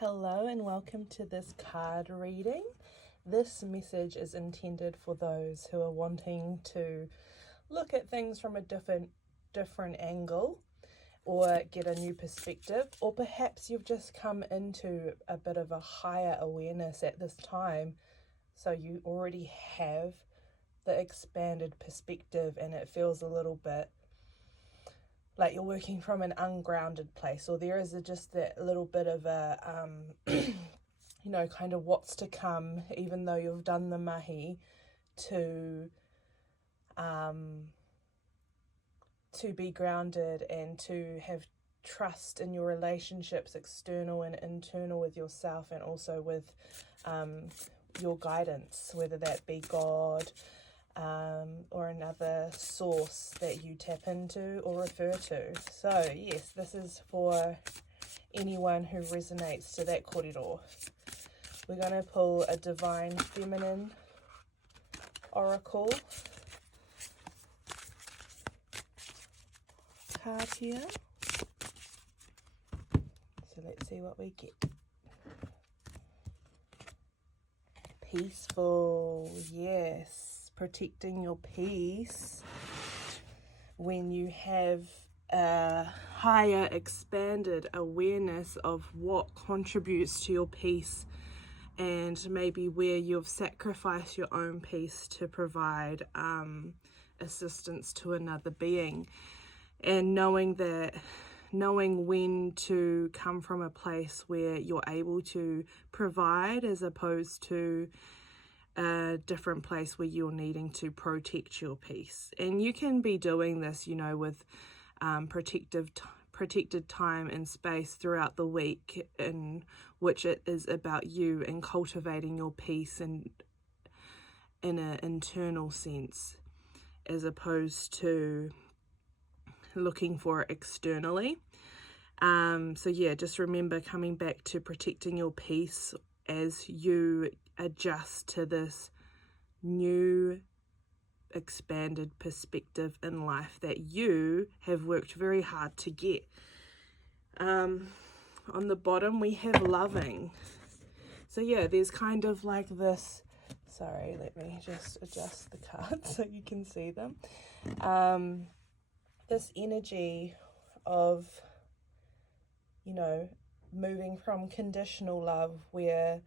Hello and welcome to this card reading. This message is intended for those who are wanting to look at things from a different angle or get a new perspective, or perhaps you've just come into a bit of a higher awareness at this time, so you already have the expanded perspective and it feels a little bit like you're working from an ungrounded place, or there is just that little bit of a kind of what's to come, even though you've done the mahi, to be grounded and to have trust in your relationships, external and internal, with yourself, and also with your guidance, whether that be God, or another source that you tap into or refer to. So yes, this is for anyone who resonates to that kōrero. We're going to pull a Divine Feminine Oracle card here. So let's see what we get. Peaceful, yes. Protecting your peace when you have a higher expanded awareness of what contributes to your peace, and maybe where you've sacrificed your own peace to provide assistance to another being, and knowing when to come from a place where you're able to provide, as opposed to a different place where you're needing to protect your peace. And you can be doing this, with protected time and space throughout the week, in which it is about you and cultivating your peace and in an internal sense, as opposed to looking for it externally. Just remember coming back to protecting your peace as you adjust to this new expanded perspective in life that you have worked very hard to get. On the bottom we have loving. So there's kind of like this, sorry, let me just adjust the cards so you can see them. This energy of, moving from conditional love, where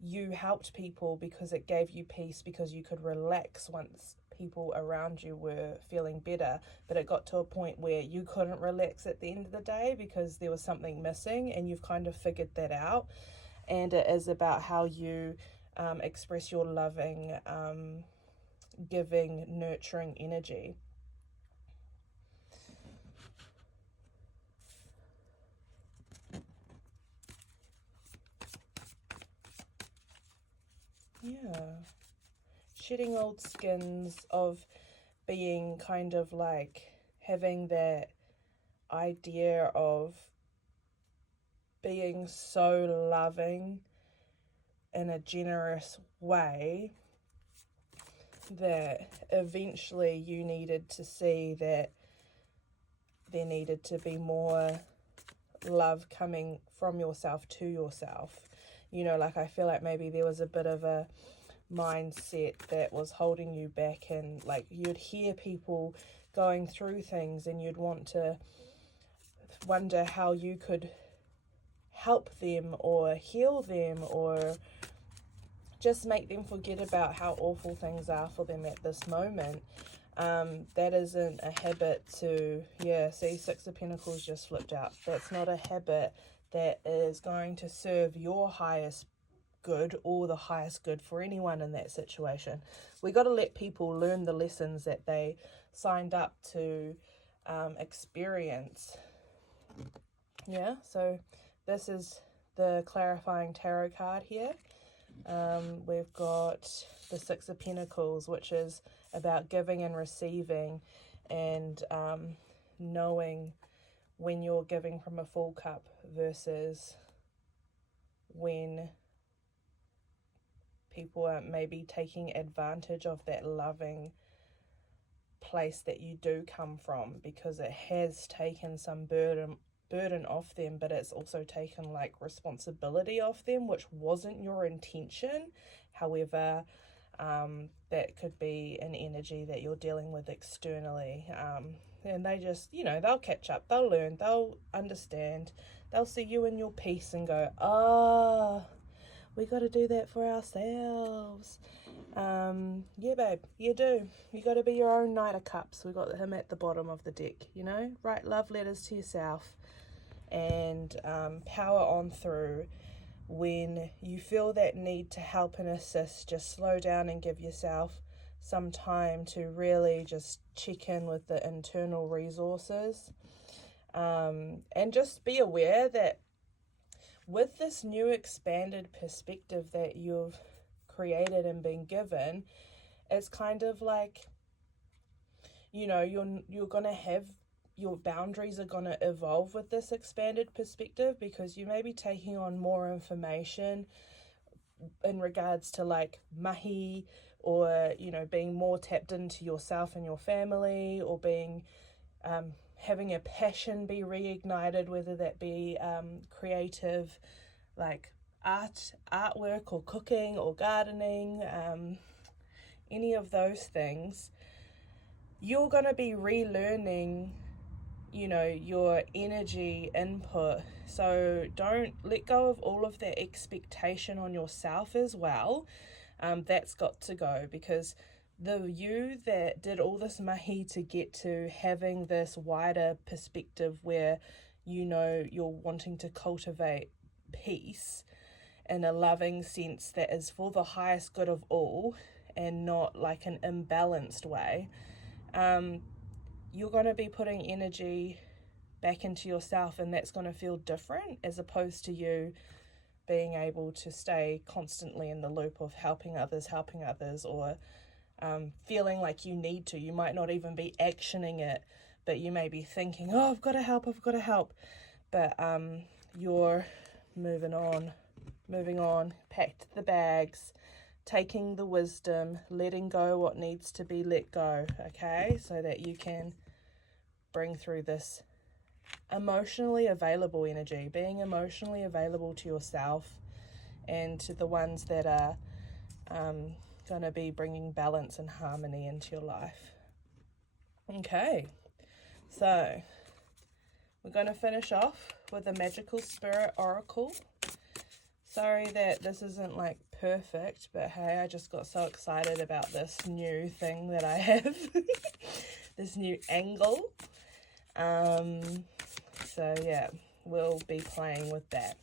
you helped people because it gave you peace, because you could relax once people around you were feeling better, but it got to a point where you couldn't relax at the end of the day because there was something missing, and you've kind of figured that out. And it is about how you express your loving, giving, nurturing energy. Shedding old skins of being kind of like having that idea of being so loving in a generous way that eventually you needed to see that there needed to be more love coming from yourself to yourself. I feel like maybe there was a bit of a mindset that was holding you back, and like you'd hear people going through things and you'd want to wonder how you could help them or heal them, or just make them forget about how awful things are for them at this moment. That isn't a habit to, see, Six of Pentacles just flipped out. That's not a habit that is going to serve your highest good or the highest good for anyone in that situation. We got to let people learn the lessons that they signed up to experience. So this is the clarifying tarot card here. We've got the Six of Pentacles, which is about giving and receiving, and knowing when you're giving from a full cup versus when people are maybe taking advantage of that loving place that you do come from, because it has taken some burden burden off them, but it's also taken like responsibility off them, which wasn't your intention. However, that could be an energy that you're dealing with externally. And they just, you know, they'll catch up, they'll learn, they'll understand, they'll see you in your peace and go, oh, we got to do that for ourselves. Yeah, babe, you do. You got to be your own Knight of Cups. We got him at the bottom of the deck, you know? Write love letters to yourself and power on through. When you feel that need to help and assist, just slow down and give yourself some time to really just check in with the internal resources. And just be aware that with this new expanded perspective that you've created and been given, it's kind of like, you know, you're going to have, your boundaries are going to evolve with this expanded perspective, because you may be taking on more information in regards to like mahi, or, you know, being more tapped into yourself and your family, or being having a passion be reignited, whether that be creative, like artwork or cooking or gardening, any of those things. You're going to be relearning, you know, your energy input. So don't let go of all of that expectation on yourself as well. That's got to go, because the you that did all this mahi to get to having this wider perspective where, you know, you're wanting to cultivate peace in a loving sense that is for the highest good of all and not like an imbalanced way, you're going to be putting energy back into yourself, and that's going to feel different, as opposed to you being able to stay constantly in the loop of helping others, or feeling like you need to. You might not even be actioning it, but you may be thinking, oh, I've got to help. But you're moving on, packed the bags, taking the wisdom, letting go what needs to be let go, okay? So that you can bring through this emotionally available energy, being emotionally available to yourself and to the ones that are going to be bringing balance and harmony into your life. Okay, so we're going to finish off with a magical spirit oracle. Sorry that this isn't like perfect, but hey, I just got so excited about this new thing that I have, this new angle. So yeah, we'll be playing with that.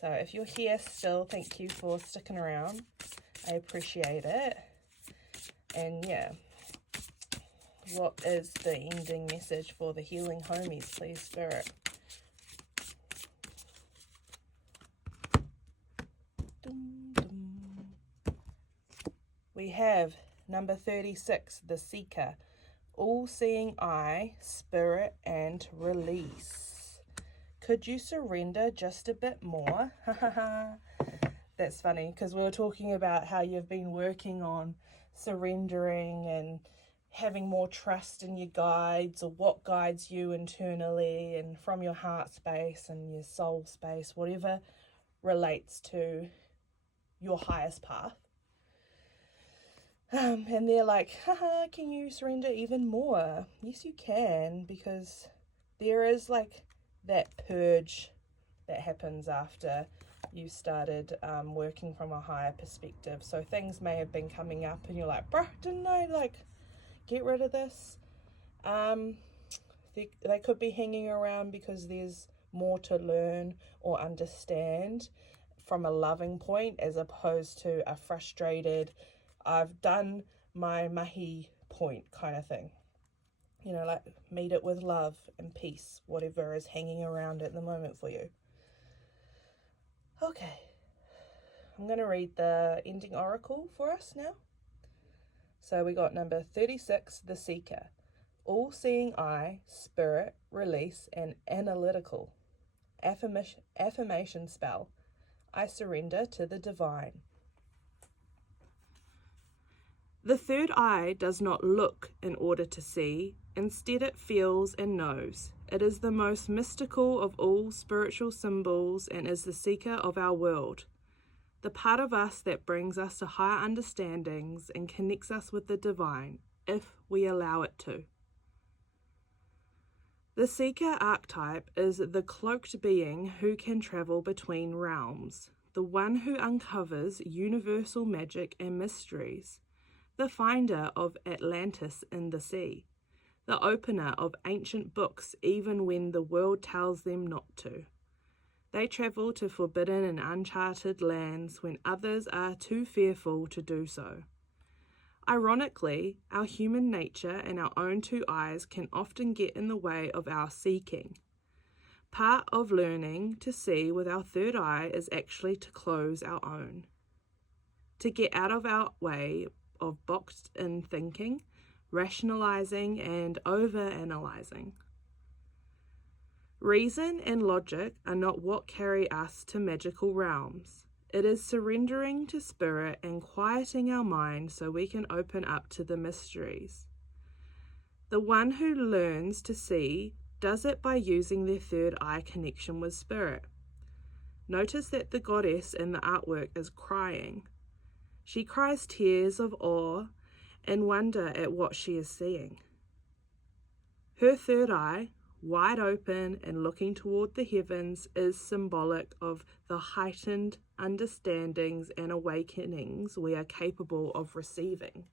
So if you're here still, thank you for sticking around. I appreciate it. And yeah, what is the ending message for the healing homies, please, Spirit? We have number 36, the Seeker. All-seeing eye, spirit, and release. Could you surrender just a bit more? That's funny, because we were talking about how you've been working on surrendering and having more trust in your guides, or what guides you internally and from your heart space and your soul space, whatever relates to your highest path. And they're like, can you surrender even more? Yes, you can, because there is like that purge that happens after you started working from a higher perspective. So things may have been coming up and you're like, bruh, didn't I like get rid of this? They could be hanging around because there's more to learn or understand from a loving point, as opposed to a frustrated, I've done my mahi point kind of thing. You know, like meet it with love and peace, whatever is hanging around at the moment for you. Okay, I'm going to read the ending oracle for us now. So we got number 36, the Seeker. All-seeing eye, spirit, release, and analytical. Affirmation spell. I surrender to the divine. The third eye does not look in order to see. Instead, it feels and knows. It is the most mystical of all spiritual symbols and is the seeker of our world, the part of us that brings us to higher understandings and connects us with the divine, if we allow it to. The seeker archetype is the cloaked being who can travel between realms, the one who uncovers universal magic and mysteries, the finder of Atlantis in the sea, the opener of ancient books even when the world tells them not to. They travel to forbidden and uncharted lands when others are too fearful to do so. Ironically, our human nature and our own two eyes can often get in the way of our seeking. Part of learning to see with our third eye is actually to close our own, to get out of our way of boxed-in thinking, rationalizing, and over-analyzing. Reason and logic are not what carry us to magical realms. It is surrendering to spirit and quieting our mind so we can open up to the mysteries. The one who learns to see does it by using their third eye connection with spirit. Notice that the goddess in the artwork is crying. She cries tears of awe and wonder at what she is seeing. Her third eye, wide open and looking toward the heavens, is symbolic of the heightened understandings and awakenings we are capable of receiving.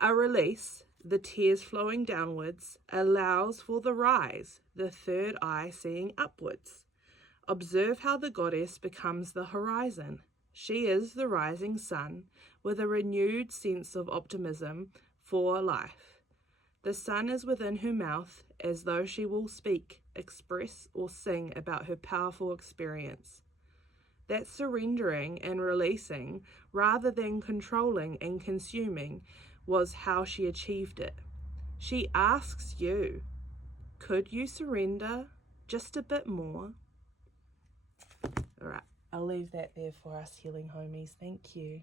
A release, the tears flowing downwards, allows for the rise, the third eye seeing upwards. Observe how the goddess becomes the horizon. She is the rising sun with a renewed sense of optimism for life. The sun is within her mouth as though she will speak, express, or sing about her powerful experience. That surrendering and releasing, rather than controlling and consuming, was how she achieved it. She asks you, could you surrender just a bit more? All right, I'll leave that there for us healing homies. Thank you.